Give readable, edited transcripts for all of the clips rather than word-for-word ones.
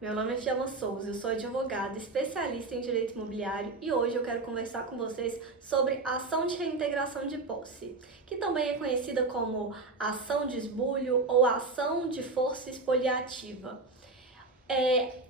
Meu nome é Fiamma Souza, eu sou advogada, especialista em direito imobiliário e hoje eu quero conversar com vocês sobre a ação de reintegração de posse, que também é conhecida como ação de esbulho ou ação de força expoliativa.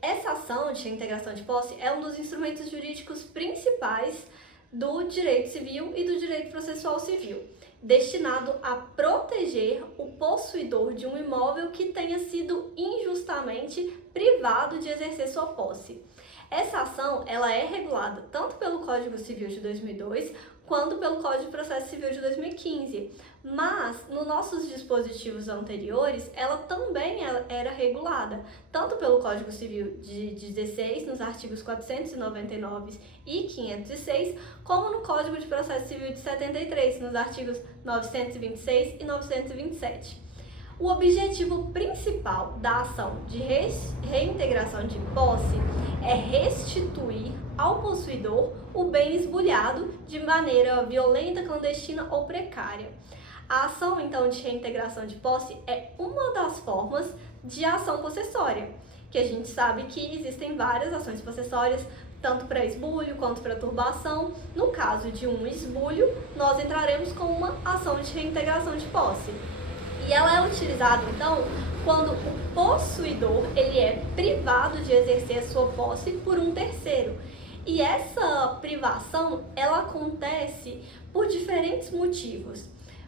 Essa ação de reintegração de posse é um dos instrumentos jurídicos principais do direito civil e do direito processual civil, destinado a proteger o possuidor de um imóvel que tenha sido injustamente privado de exercer sua posse. Essa ação ela é regulada tanto pelo Código Civil de 2002 quanto pelo Código de Processo Civil de 2015, mas nos nossos dispositivos anteriores ela também era regulada tanto pelo Código Civil de 16, nos artigos 499 e 506, como no Código de Processo Civil de 73, nos artigos 926 e 927. O objetivo principal da ação de reintegração de posse é restituir ao possuidor o bem esbulhado de maneira violenta, clandestina ou precária. A ação, então, de reintegração de posse é uma das formas de ação possessória, que a gente sabe que existem várias ações possessórias, tanto para esbulho quanto para turbação. No caso de um esbulho, nós entraremos com uma ação de reintegração de posse. E ela é utilizada, então, quando o possuidor ele é privado de exercer a sua posse por um terceiro. E essa privação, ela acontece por diferentes motivos,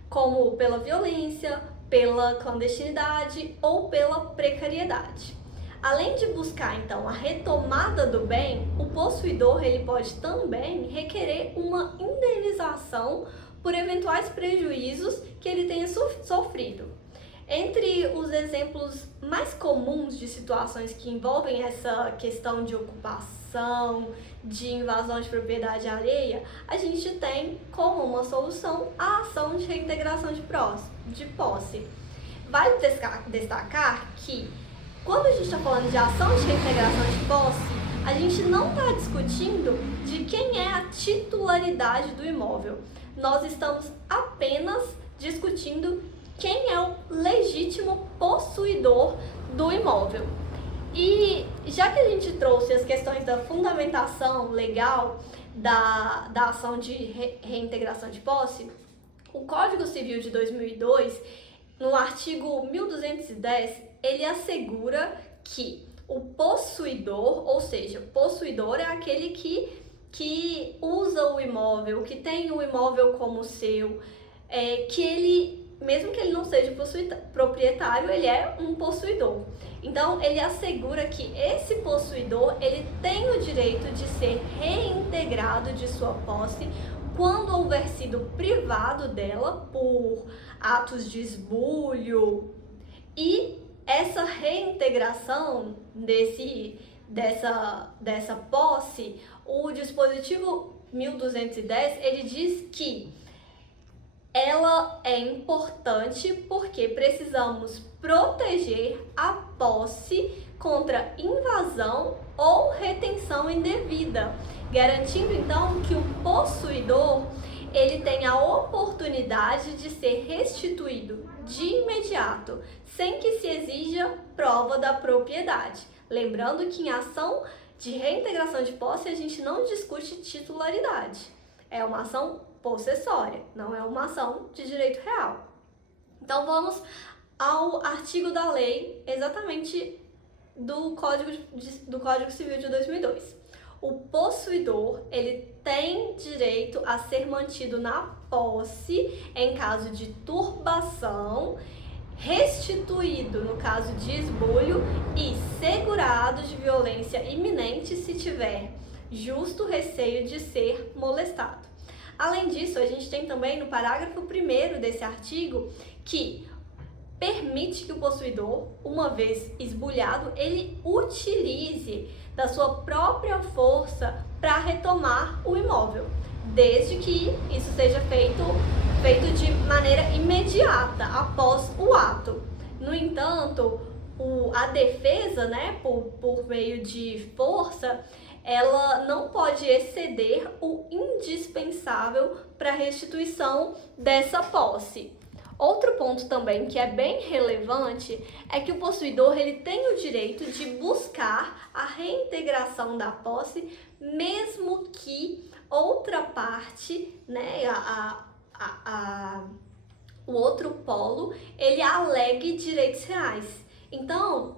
como pela violência, pela clandestinidade ou pela precariedade. Além de buscar, então, a retomada do bem, o possuidor ele pode também requerer uma indenização por eventuais prejuízos que ele tenha sofrido. Entre os exemplos mais comuns de situações que envolvem essa questão de ocupação, de invasão de propriedade alheia, a gente tem como uma solução a ação de reintegração de posse. Vale destacar que, quando a gente está falando de ação de reintegração de posse, a gente não está discutindo de quem é a titularidade do imóvel. Nós estamos apenas discutindo quem é o legítimo possuidor do imóvel. E já que a gente trouxe as questões da fundamentação legal da ação de reintegração de posse, o Código Civil de 2002, no artigo 1210, ele assegura que o possuidor, ou seja, possuidor é aquele que usa o imóvel, que tem o imóvel como seu, que ele, mesmo que ele não seja proprietário, ele é um possuidor. Então, ele assegura que esse possuidor, ele tem o direito de ser reintegrado de sua posse quando houver sido privado dela por atos de esbulho. E essa reintegração dessa posse, o dispositivo 1210, ele diz que ela é importante porque precisamos proteger a posse contra invasão ou retenção indevida, garantindo então que o possuidor ele tem a oportunidade de ser restituído de imediato, sem que se exija prova da propriedade. Lembrando que em ação de reintegração de posse a gente não discute titularidade. É uma ação possessória, não é uma ação de direito real. Então vamos ao artigo da lei exatamente do Código Civil de 2002. O possuidor ele tem direito a ser mantido na posse em caso de turbação, restituído no caso de esbulho e segurado de violência iminente se tiver justo receio de ser molestado. Além disso, a gente tem também no parágrafo 1º desse artigo que permite que o possuidor, uma vez esbulhado, ele utilize da sua própria força para retomar o imóvel, desde que isso seja feito de maneira imediata, após o ato. No entanto, a defesa, por meio de força, ela não pode exceder o indispensável para a restituição dessa posse. Outro ponto também que é bem relevante é que o possuidor ele tem o direito de buscar a reintegração da posse, mesmo que outra parte, né, o outro polo, ele alegue direitos reais. Então,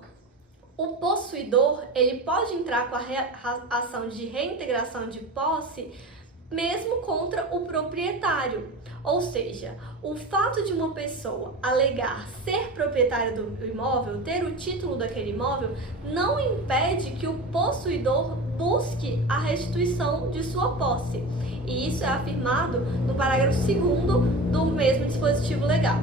o possuidor ele pode entrar com a ação de reintegração de posse mesmo contra o proprietário. Ou seja, o fato de uma pessoa alegar ser proprietária do imóvel, ter o título daquele imóvel, não impede que o possuidor busque a restituição de sua posse. E isso é afirmado no parágrafo 2º do mesmo dispositivo legal.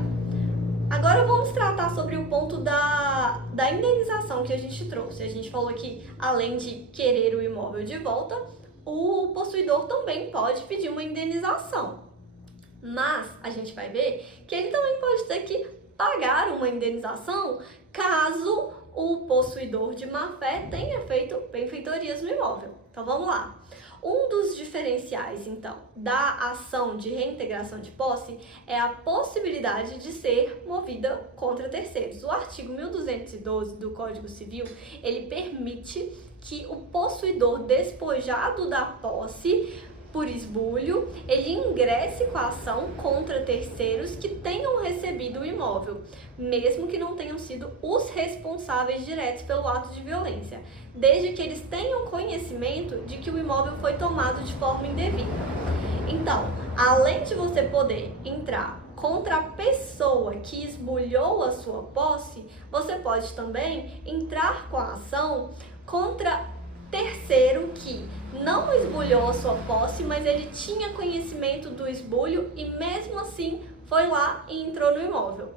Agora vamos tratar sobre o ponto da indenização que a gente trouxe. A gente falou que, além de querer o imóvel de volta, o possuidor também pode pedir uma indenização. Mas a gente vai ver que ele também pode ter que pagar uma indenização caso o possuidor de má-fé tenha feito benfeitorias no imóvel. Então vamos lá. Um dos diferenciais, então, da ação de reintegração de posse é a possibilidade de ser movida contra terceiros. O artigo 1212 do Código Civil, ele permite que o possuidor despojado da posse por esbulho, ele ingresse com a ação contra terceiros que tenham recebido o imóvel, mesmo que não tenham sido os responsáveis diretos pelo ato de violência, desde que eles tenham conhecimento de que o imóvel foi tomado de forma indevida. Então, além de você poder entrar contra a pessoa que esbulhou a sua posse, você pode também entrar com a ação contra terceiro que não esbulhou a sua posse, mas ele tinha conhecimento do esbulho e mesmo assim foi lá e entrou no imóvel.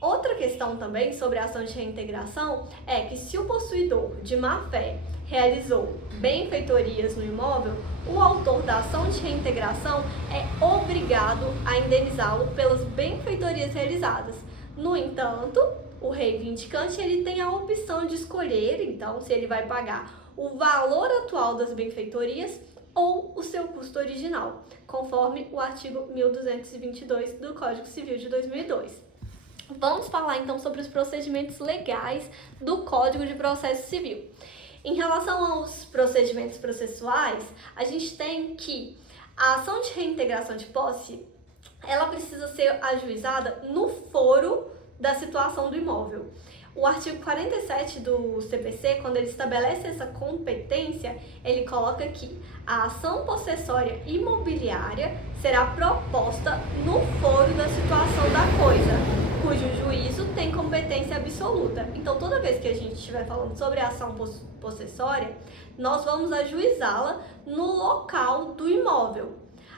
Outra questão também sobre a ação de reintegração é que se o possuidor de má-fé realizou benfeitorias no imóvel, o autor da ação de reintegração é obrigado a indenizá-lo pelas benfeitorias realizadas. No entanto, o reivindicante ele tem a opção de escolher, então, se ele vai pagar o valor atual das benfeitorias ou o seu custo original, conforme o artigo 1222 do Código Civil de 2002. Vamos falar então sobre os procedimentos legais do Código de Processo Civil. Em relação aos procedimentos processuais, a gente tem que a ação de reintegração de posse, ela precisa ser ajuizada no foro da situação do imóvel. O artigo 47 do CPC, quando ele estabelece essa competência, ele coloca que a ação possessória imobiliária será proposta no foro da situação da coisa, cujo juízo tem competência absoluta. Então, toda vez que a gente estiver falando sobre a ação possessória, nós vamos ajuizá-la no local do imóvel.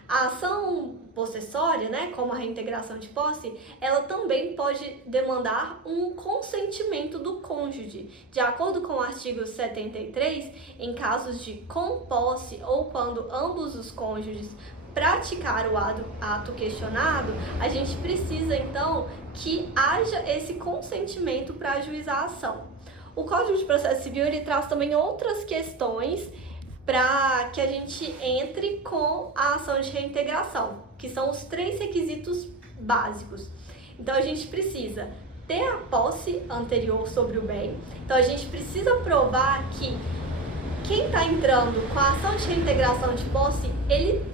A ação possessória, né, como a reintegração de posse, ela também pode demandar um consentimento do cônjuge. De acordo com o artigo 73, em casos de composse ou quando ambos os cônjuges praticar o ato questionado, a gente precisa então que haja esse consentimento para ajuizar a ação. O Código de Processo Civil ele traz também outras questões para que a gente entre com a ação de reintegração, que são os 3 requisitos básicos. Então a gente precisa ter a posse anterior sobre o bem, então a gente precisa provar que quem está entrando com a ação de reintegração de posse, ele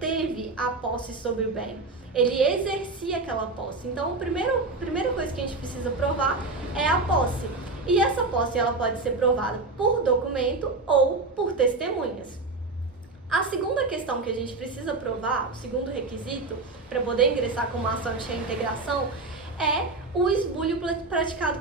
teve a posse sobre o bem, ele exercia aquela posse. Então a primeira coisa que a gente precisa provar é a posse. E essa posse ela pode ser provada por documento ou por testemunhas. A segunda questão que a gente precisa provar, o segundo requisito para poder ingressar com uma ação de reintegração é o esbulho praticado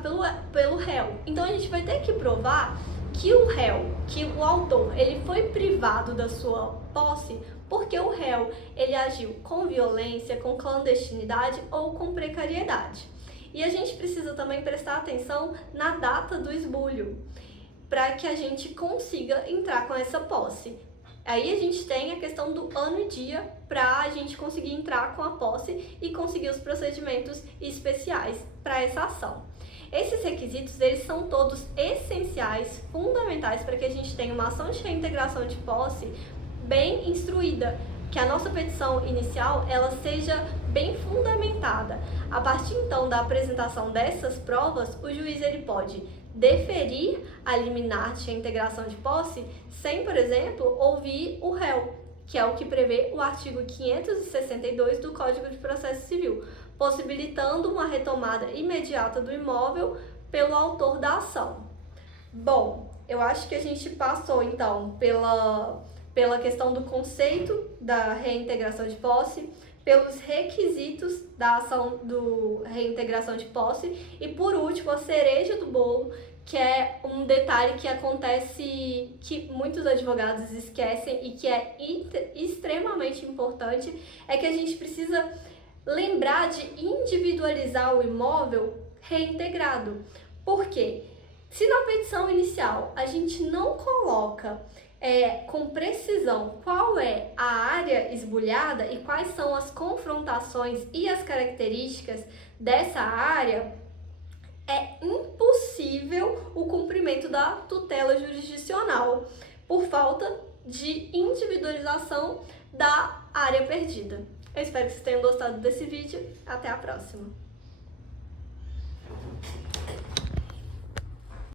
pelo réu. Então a gente vai ter que provar que o réu, que o autor, ele foi privado da sua posse porque o réu ele agiu com violência, com clandestinidade ou com precariedade. E a gente precisa também prestar atenção na data do esbulho, para que a gente consiga entrar com essa posse. Aí a gente tem a questão do ano e dia para a gente conseguir entrar com a posse e conseguir os procedimentos especiais para essa ação. Esses requisitos, eles são todos essenciais, fundamentais para que a gente tenha uma ação de reintegração de posse bem instruída, que a nossa petição inicial ela seja bem fundamentada. A partir então da apresentação dessas provas, o juiz ele pode deferir a liminar de reintegração de posse sem, por exemplo, ouvir o réu, que é o que prevê o artigo 562 do Código de Processo Civil, possibilitando uma retomada imediata do imóvel pelo autor da ação. Bom, eu acho que a gente passou então pela questão do conceito da reintegração de posse, pelos requisitos da ação do reintegração de posse e, por último, a cereja do bolo, que é um detalhe que acontece, que muitos advogados esquecem e que é extremamente importante, é que a gente precisa lembrar de individualizar o imóvel reintegrado. Por quê? Se na petição inicial a gente não coloca com precisão qual é a área esbulhada e quais são as confrontações e as características dessa área, é impossível o cumprimento da tutela jurisdicional por falta de individualização da área perdida. Eu espero que vocês tenham gostado desse vídeo. Até a próxima!